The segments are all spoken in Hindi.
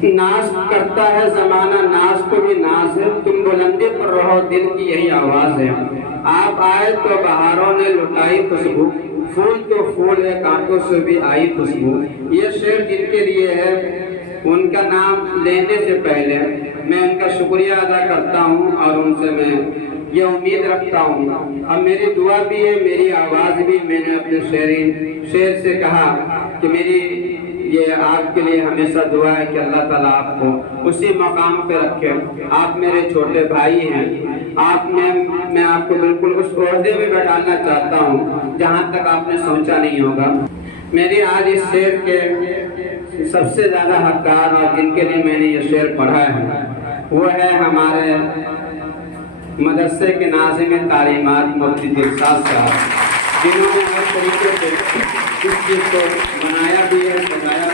नाश करता है जमाना, नाश को भी नाश है, तुम बुलंदी पर रहो, दिल की यही आवाज है। आप आए तो बहारों ने लुटाई खुशबू, फूल तो फूल है, कांटों से भी आई खुशबू। ये शेर जिनके लिए है, उनका नाम लेने से पहले मैं उनका शुक्रिया अदा करता हूँ और उनसे मैं ये उम्मीद रखता हूँ। अब मेरी दुआ भी है, मेरी आवाज़ भी। मैंने अपने शेर से कहा कि मेरी ये आपके लिए हमेशा दुआ है कि अल्लाह ताला आपको उसी मकाम पे रखे। आप मेरे छोटे भाई हैं, मैं आपको बिल्कुल उस ओहदे में बैठाना चाहता हूँ जहाँ तक आपने सोचा नहीं होगा। मेरी आज इस शेर के सबसे ज़्यादा हकदार और जिनके लिए मैंने ये शेर पढ़ा है वो है हमारे मदरसे के नाज़िम तालीमात मुफ्ती दिलशाद साहब, जिन्होंने हर तरीके से इस चीज़ को बनाया भी है, सजाया,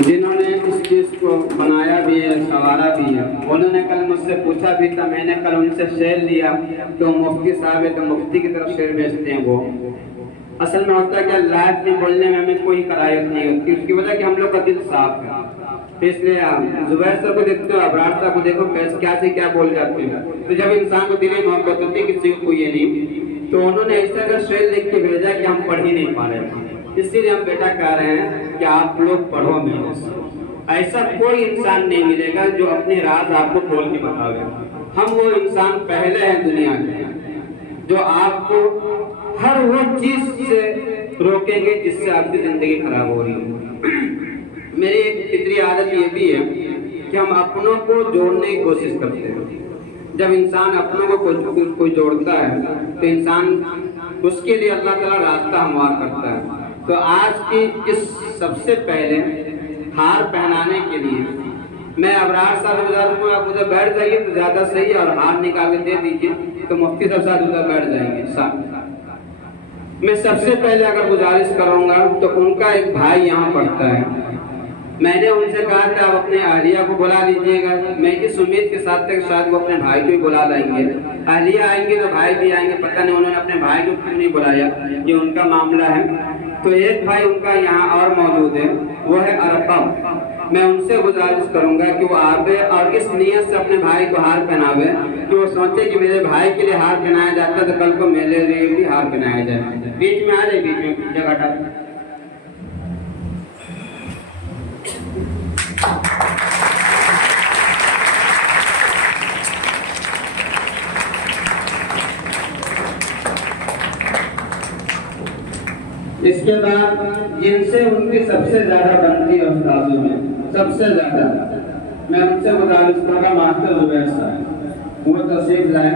जिन्होंने इस चीज़ को बनाया भी है, संवारा भी है। उन्होंने कल मुझसे पूछा भी था, मैंने कल उनसे शेर लिया तो मुफ्ती साहब है तो मुफ्ती की तरफ शेर भेजते हैं। वो असल में होता है कि लाइफ में बोलने में हमें कोई करायत नहीं होती, उसकी वजह कि हम लोग का दिल साफ है। इसलिए जुबैर सर को देखते हो, अबरार साहब को देखो, क्या से क्या बोल जाते हैं। तो जब इंसान को दिली मोहब्बत होती है किसी को ये नहीं, तो उन्होंने ऐसा का शेर लिख के भेजा कि हम पढ़ ही नहीं पा रहे। इसीलिए हम बेटा कह रहे हैं कि आप लोग पढ़ो मेरे से। ऐसा कोई इंसान नहीं मिलेगा जो अपने राज आपको खोल के बतावे। हम वो इंसान पहले हैं दुनिया में जो आपको हर वो चीज से रोकेंगे जिससे आपकी जिंदगी खराब हो रही है। मेरी एक फितरी आदत ये भी है कि हम अपनों को जोड़ने की कोशिश करते हैं। जब इंसान अपनों को कोई जोड़ता है तो इंसान उसके लिए अल्लाह ताला रास्ता हमवार करता है। तो आज की इस सबसे पहले हार पहनाने के लिए मैं अबरार साहब को, आप उधर बैठ जाइए तो ज्यादा सही है, और हार निकाल के दे दीजिए तो मुफ्ती साहब उधर बैठ जाएंगे साथ। मैं सबसे पहले अगर गुजारिश करूंगा तो उनका एक भाई यहाँ पढ़ता है। मैंने उनसे कहा कि आप अपने अहलिया को बुला लीजिएगा। मैं इस उम्मीद के साथ था कि शायद वो अपने भाई को ही बुला लाएंगे। अहलिया आएंगे तो भाई भी आएंगे, पता नहीं उन्होंने अपने भाई को क्यों नहीं बुलाया, ये उनका मामला है। तो एक भाई उनका यहाँ और मौजूद है, वो है अरकम। मैं उनसे गुजारिश करूंगा कि वो आवे और इस नियत से अपने भाई को हार पहनावे कि वो सोचे कि मेरे भाई के लिए हार पहनाया जाता है तो कल को मेरे लिए भी हार पहनाया जाए। बीच में आ जाए, बीच में जगह हटा। इसके बाद जिनसे उनकी सबसे ज्यादा बनती है उस्तादों में सबसे ज्यादा, मैं उनसे गुजारिश करूंगा मास्टर जुबैर साहब, वो तशरीफ लाए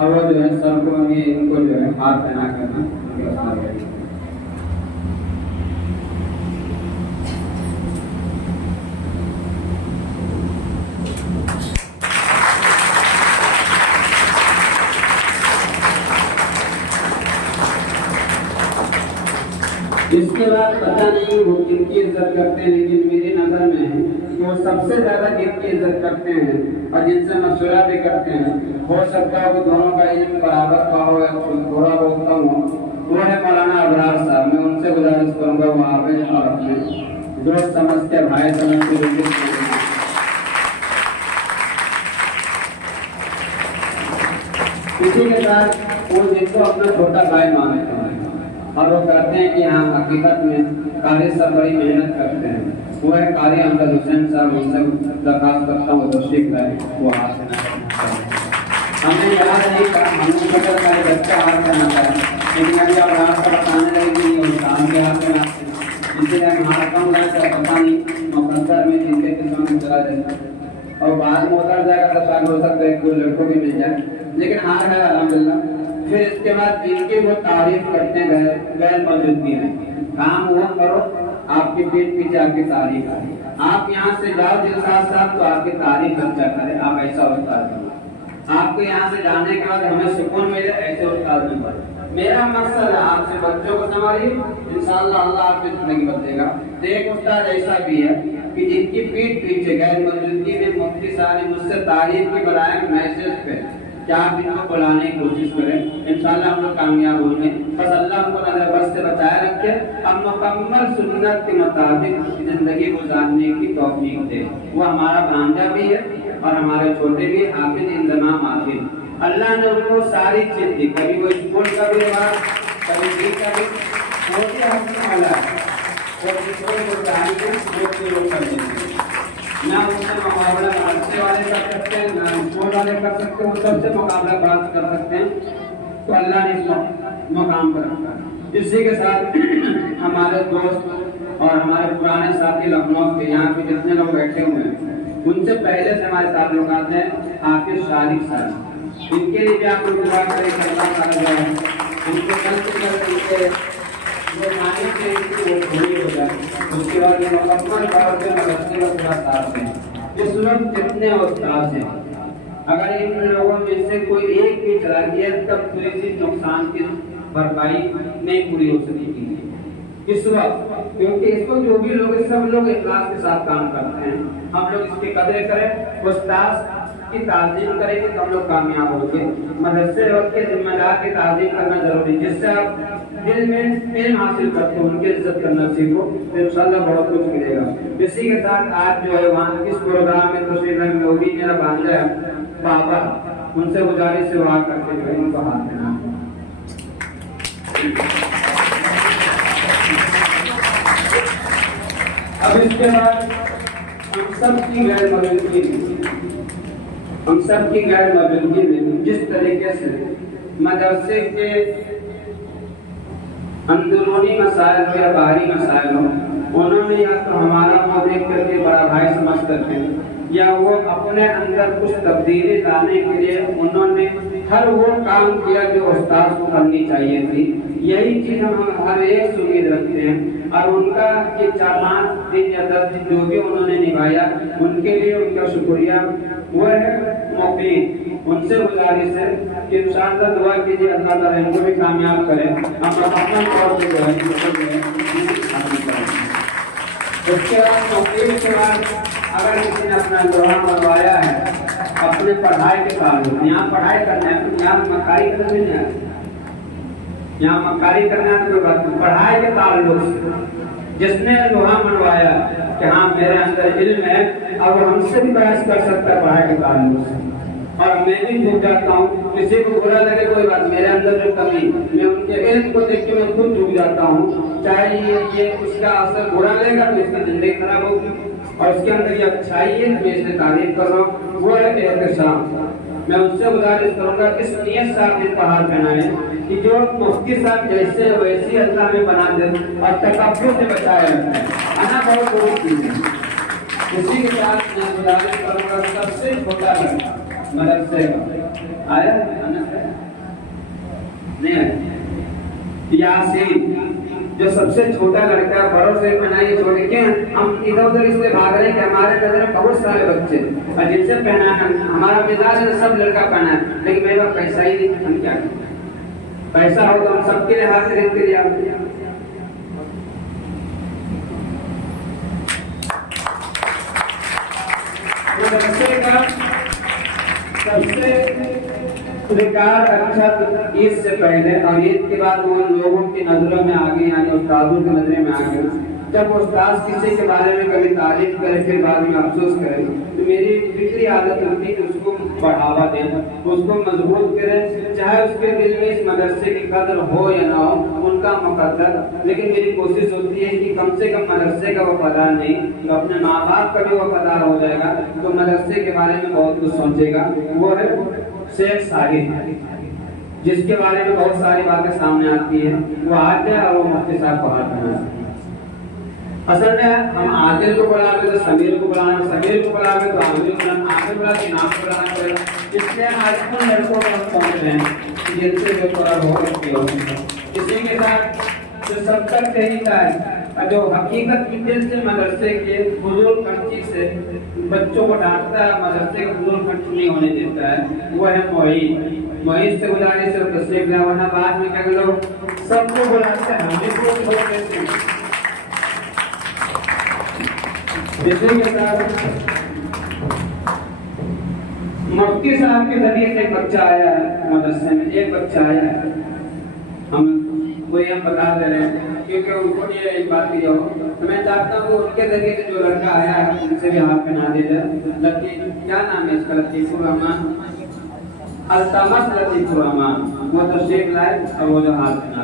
और वो जो है सबको ये इनको जो है हाथ पहना करना। इसके बाद पता नहीं वो किनकी इज्जत करते हैं, लेकिन मेरी नजर में है कि वो सबसे ज्यादा जिनकी इज्जत करते हैं और जिनसे मशवरा भी करते हैं, हो सकता है कि दोनों का इल्म बराबर का हो या थोड़ा बहुत कम हो, वो है मौलाना अबरार साहब। मैं उनसे गुजारिश करूंगा वो आवे और अपने दोस्त समझ के, भाई समझ के इसी के साथ वो जिनको अपना छोटा भाई मानते हैं और वो कहते हैं कि हाँ हकीकत में कारी सब बड़ी मेहनत करते हैं, वो है कारी अमजद हुसैन साहब। उनसे दरखास्त करता हूँ तशरीफ लाए, वो हाथ हमें याद नहीं कहा, हमने पता का बच्चा हाथ बनाता है, लेकिन अभी आप हाथ का बताने लगे कि काम के हाथ में आते हैं, इसलिए हमारा कम लाया पता नहीं मुकद्दर में जिनके किस्म में चला जाता और बाद में उतर जाएगा तो शायद हो सकता है कोई लड़कों भी मिल जाए, लेकिन हाँ है अल्हम्दुलिल्लाह। फिर इसके बाद जिनकी वो तारीफ करते हैं गैर मौजूदगी में, काम वो करो आपकी पीठ पीछे आपकी तारीफ है। आप यहाँ से जाओ दिलशाद साहब तो आपकी तारीफ अच्छा करे, आप ऐसा उस्ताद बनो। आपको यहाँ से जाने के बाद हमें सुकून मिले, ऐसे उस्ताद में बनो। मेरा मकसद है आपसे बच्चों को संभालिए, इंशाअल्लाह अल्लाह आपकी जिंदगी बदलेगा। तो एक उस्ताद ऐसा भी है कि जिनकी पीठ पीछे गैर मौजूदगी में मुफ्ती साहब ने मुझसे तारीफ की बनाए मैसेज पे कि आप इनको बुलाने की कोशिश करें, इंशाल्लाह हम लोग कामयाब होंगे। बस अल्लाह हमको नजर बस से बचाए रखे, हम मुकम्मल सुन्नत के मुताबिक जिंदगी गुजारने की तौफीक दे। वो हमारा भांजा भी है और हमारे छोटे भी हाफिज इंतजाम हाफिज। अल्लाह ने उनको सारी चीज दी, कभी वो स्कूल का भी रहा, कभी भी कभी छोटे हाफिज वाला और जिसको वो चाहिए वो लोग कर देंगे। ना उससे मुकाबला मदरसे वाले कर सकते हैं, ना स्कूल वाले कर सकते हैं, वो सबसे मुकाबला बात कर सकते हैं। तो अल्लाह ने इस मुकाम पर रखा। इसी के साथ हमारे दोस्त और हमारे पुराने साथी लखनऊ के यहाँ पे जितने लोग बैठे हुए हैं, उनसे पहले से हमारे ताल्लुकात हैं हाफिज शारिक साहब। इनके लिए भी आप लोग दुआ करें कि अल्लाह ताला जाए उनको उनके जो माने से वो पूरी हो जाए। उसके बाद ये मुकम्मल तौर पे मदरसे का पूरा साथ है। इस वक्त जितने उस्ताद हैं, अगर इन लोगों में से कोई एक भी चला गया तब तो इसी नुकसान की भरपाई नहीं पूरी हो सकेगी इस वक्त, क्योंकि इसको जो भी लोग सब लोग इखलास के साथ काम करते हैं। हम लोग इसकी कदर करें, उस्ताद की ताज़ीम करेंगे तो हम लोग कामयाब होंगे। मदरसे वक्त के जिम्मेदार की ताज़ीम करना जरूरी है। जिससे आप दिल में इल्म हासिल करते हो, उनकी इज्जत करना सीखो, तो इंशाल्लाह बहुत कुछ मिलेगा। इसी के साथ आज जो है वहाँ इस प्रोग्राम में तशरीफ में वो भी मेरा भांजा है बाबा, उनसे गुजारिश से वहाँ करते हुए उनको हाथ देना। अब इसके बाद हम सबकी गैर मौजूदगी में जिस तरीके से मदरसे के अंदरूनी मसाइल हो या बाहरी मसाइल हो, उन्होंने या तो हमारा मुँह देख करके बड़ा भाई समझ करके या वो अपने अंदर कुछ तब्दीली लाने के लिए उन्होंने हर वो काम किया जो उस्ताद को करनी चाहिए थी। यही चीज हम हर एक से उम्मीद रखते हैं और उनका ये 4-5 दिन या 10 दिन जो भी उन्होंने निभाया उनके लिए उनका शुक्रिया। वो है मुक़ीम, उनसे गुजारिश है कि इंशाअल्लाह दुआ कीजिए अल्लाह ताला इनको भी कामयाब करे। हम अपना तौर पे जो है उसके बाद मुक़ीम के बाद अगर किसी ने अपना लोहा बनवाया है अपने पढ़ाई के ताल्लुक, यहाँ पढ़ाई करना है तो यहाँ मक्कारी करना नहीं है, यहाँ मक्कारी करना है तो बात पढ़ाई के ताल्लुक से जिसने लोहा मनवाया कि हाँ मेरे अंदर इल्म है और वो हमसे भी बहस कर सकता है पढ़ाई के ताल्लुक से, और मैं भी झुक जाता हूँ। किसी को बुरा लगे कोई बात, मेरे अंदर जो कमी मैं उनके इल्म को देख के मैं खुद झुक जाता हूँ। चाहे ये उसका असर बुरा लेगा तो उसकी जिंदगी खराब होगी, और उसके अंदर ये अच्छाई है मैं इससे तारीफ कर रहा हूँ, वो है एहतसाब। मैं उससे गुजारिश करूंगा इस नियत से आप इनको हाथ पहनाएं कि जो मुफ्ती साहब जैसे वैसी अल्लाह में बना दे और तकब्बुर से बचाए रखें, आना बहुत बड़ी चीज है। उसी के साथ मैं गुजारिश करूंगा सबसे छोटा लड़का मदरसे का आया नहीं आया यासीन, जो सबसे छोटा लड़का बड़ों से पहनाइए छोटे के हम इधर उधर इसलिए भाग रहे हैं कि हमारे नजर में बहुत सारे बच्चे और जिनसे पहनाना हमारा मिजाज है सब लड़का पहना है, लेकिन मेरे पास पैसा ही नहीं, हम क्या करें? पैसा हो तो हम सबके लिए हाथ खरीद के लिए सबसे रिकॉर्ड अच्छा ईद से पहले और ईद के बाद वो लोगों की नजरों में आ गए, यानी उस्तादों की नजरों में आ गए। जब उस्ताद किसी के बारे में कभी तारीफ करे फिर बाद में अफसोस करे तो मेरी फिक्री आदत होती है कि उसको बढ़ावा दें, उसको मजबूत करें, चाहे उसके दिल में इस मदरसे की कदर हो या ना हो उनका मुकद्दर। लेकिन मेरी कोशिश होती है कि कम से कम मदरसे का वफादार नहीं तो अपने माँ बाप का भी वफादार हो जाएगा तो मदरसे के बारे में बहुत कुछ सोचेगा। वो है शेख साहिब, जिसके बारे में बहुत सारी बातें सामने आती है। वो आते हैं और वो मुफ्ती साहब को हाथ बनाते हैं। असल में हम आदिल को बुलावे तो समीर को बुलाना, समीर को बुलावे तो आमिर को बुलाना, आमिर बुला तो नाम बुलाना पड़ेगा। इसलिए आज उन लड़कों को हम पहुंच रहे हैं जिनसे जो थोड़ा बहुत अच्छी हो। इसी के साथ जो सब तक तरीका है जो हकीकत की दिल से मदरसे के फजूल खर्ची से बच्चों को डांटता है, मदरसे का फजूल खर्च नहीं होने देता है, वो है मोईन। मोईन से गुजारिश से तस्लीफ लिया, वरना बाद में कई लोग सबको बुलाते हैं हमें को छोड़ देते हैं। इसी के साथ मुफ्ती साहब के जरिए से एक बच्चा आया है मदरसे में, एक बच्चा आया है, हम बता दे रहे हैं क्योंकि उनको ये एक बात की हो, तो मैं चाहता हूँ उनके जरिए से जो लड़का आया है उनसे भी हाथ पहना दे जाए। क्या नाम है इसका? लतीफुर रहमान, अल्तमस लतीफुर रहमान। वो तो शेख लाए और वो जो हाथ पहना।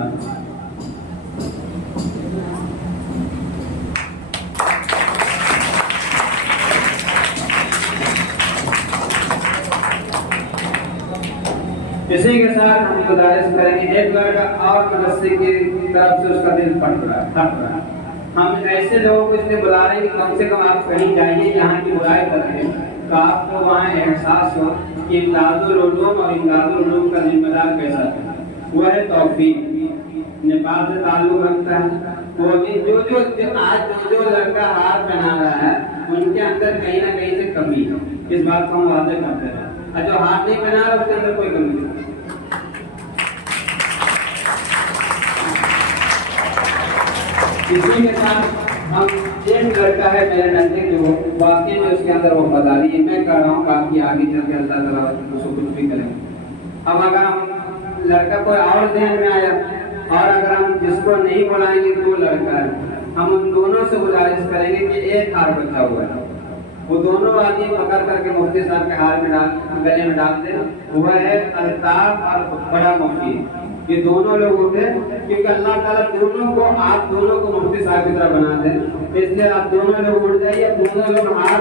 इसी के साथ हम गुजारिश करेंगे, एक लड़का और मदरसे की तरफ से उसका दिल फट रहा है। हम ऐसे लोगों को इसलिए बुला रहे हैं कि कम से कम आप कहीं जाइए यहाँ की बुराई करते हैं तो आपको वहाँ एहसास हो कि इमदादुल उलूम और इमदादुल उलूम का जिम्मेदार कैसा है। वह है तौफीक, नेपाल से ताल्लुक रखता है। वो भी जो लड़का हाथ बना रहा है उनके अंदर कहीं ना कहीं से कमी है, इस बात को हम वादे करते हैं। और जो हाथ नहीं बना रहा उसके अंदर कोई कमी नहीं। इसी के साथ हम एक लड़का है मेरे नजदीक जो वाकई में उसके अंदर वो बदारी है। मैं कह रहा हूँ काफी आगे चल के अल्लाह ताला उसको कुछ भी करेंगे। अब अगर हम लड़का कोई और ध्यान में आया और अगर हम जिसको नहीं बुलाएंगे तो लड़का है, हम उन दोनों से गुजारिश करेंगे कि एक हार बचा हुआ है, वो दोनों आदमी पकड़ करके मुफ्ती साहब के हार में गले में डाल दे। वह है अल्ताफ और बड़ा मुफ्ती। ये दोनों लोग होते हैं क्योंकि अल्लाह ताला दोनों को, आप दोनों को मुफ्ती साहब की तरह बना दे, इसलिए आप दोनों लोग उड़ जाइए। दोनों लोग हार,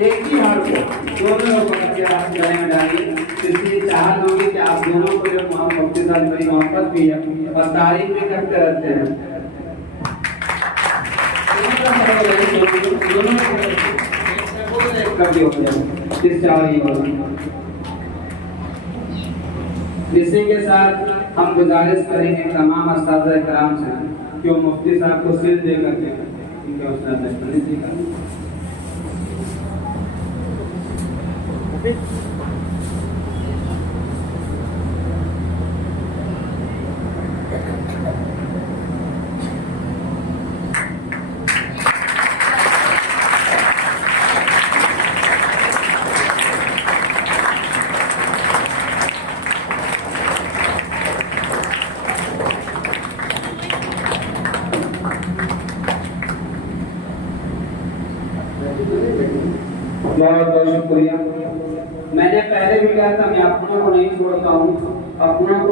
एक ही हार को दोनों लोग पकड़ के आप गले में डालिए। इसलिए चाहत होगी कि आप दोनों को जो मुफ्ती साहब बड़ी मोहब्बत भी है और तारीफ भी करते रहते हैं। इसी के साथ हम गुजारिश करेंगे तमाम अस्ताज़ कराम से कि वो मुफ्ती साहब को सिल दे करके उनके उस्ताद बहुत बहुत शुक्रिया। मैंने पहले भी कहा था मैं अपनों को नहीं छोड़ता हूँ, अपनों को